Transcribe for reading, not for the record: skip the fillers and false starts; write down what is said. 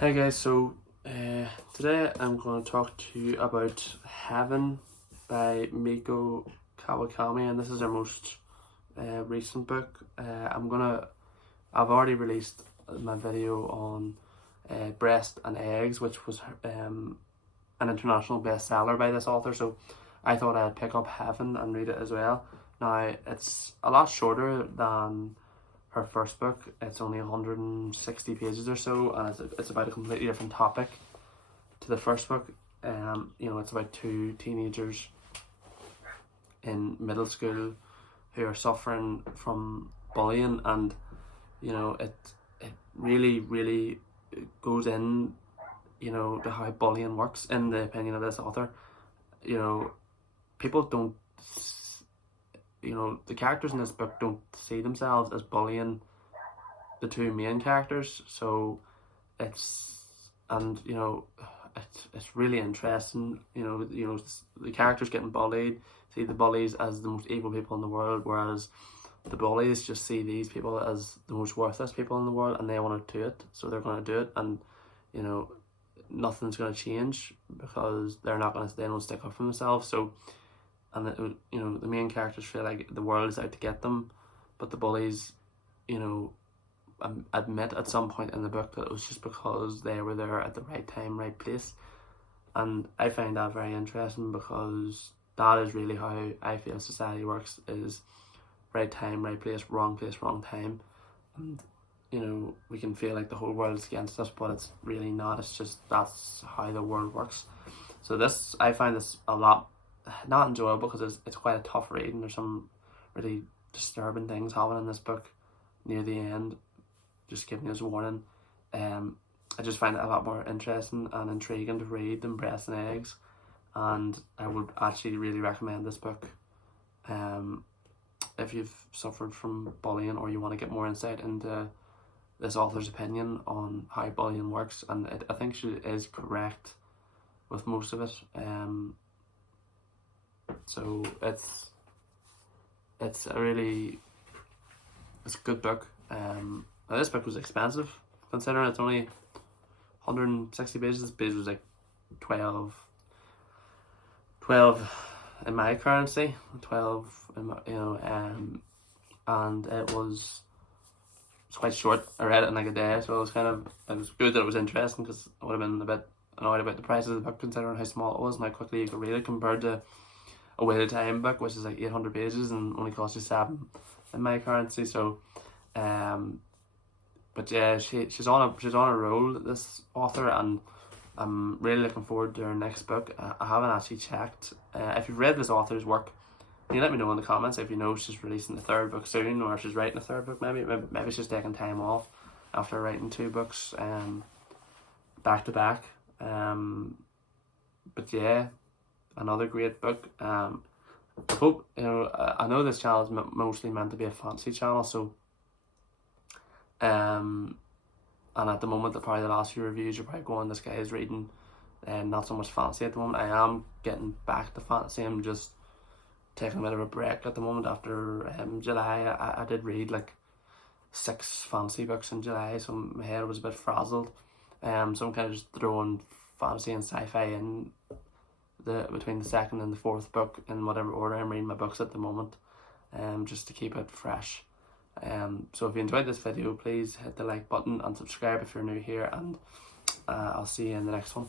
Hey guys, so today I'm going to talk to you about Heaven by Miko Kawakami, and this is her most recent book. I've already released my video on Breast and Eggs, which was an international bestseller by this author, so I thought I'd pick up Heaven and read it as well. Now, it's a lot shorter than her first book. It's only 160 pages or so, and it's about a completely different topic to the first book. It's about two teenagers in middle school who are suffering from bullying, and it really goes in to how bullying works in the opinion of this author. People don't the characters in this book don't see themselves as bullying the two main characters, so it's really interesting. The characters getting bullied see the bullies as the most evil people in the world, whereas the bullies just see these people as the most worthless people in the world, and they want to do it, so they're going to do it, and nothing's going to change because they don't stick up for themselves. So, and the main characters feel like the world is out to get them, but the bullies admit at some point in the book that it was just because they were there at the right time, right place. And I find that very interesting, because that is really how I feel society works: is right time, right place, wrong time. And we can feel like the whole world is against us, but it's really not. It's just that's how the world works. So I find this a lot not enjoyable, because it's quite a tough read, and there's some really disturbing things happening in this book near the end, just giving us a warning. I just find it a lot more interesting and intriguing to read than Breast and Eggs, and I would actually really recommend this book if you've suffered from bullying, or you want to get more insight into this author's opinion on how bullying works. And I think she is correct with most of it. So it's a good book. Now this book was expensive, considering it's only 160 pages. This page was like 12 in my currency, 12 in my, and it's quite short. I read it in like a day, so it was good that it was interesting, because I would have been a bit annoyed about the price of the book, considering how small it was and how quickly you could read it, compared to a Wheel of Time book, which is like 800 pages and only cost you 7 in my currency. So but yeah, she's on a roll, this author, and I'm really looking forward to her next book. I haven't actually checked. If you've read this author's work, can you let me know in the comments if you know she's releasing the third book soon, or if she's writing a third book. Maybe she's taking time off after writing 2 books back to back. But yeah, another great book. I hope, I know this channel is mostly meant to be a fantasy channel, so and at the moment, probably the last few reviews are probably going, this guy is reading not so much fantasy at the moment. I am getting back to fantasy. I'm just taking a bit of a break at the moment. After July, I did read like 6 fantasy books in July, so my head was a bit frazzled. So I'm kind of just throwing fantasy and sci-fi in between the second and the fourth book, in whatever order I'm reading my books at the moment, just to keep it fresh. So if you enjoyed this video, please hit the like button and subscribe if you're new here, and I'll see you in the next one.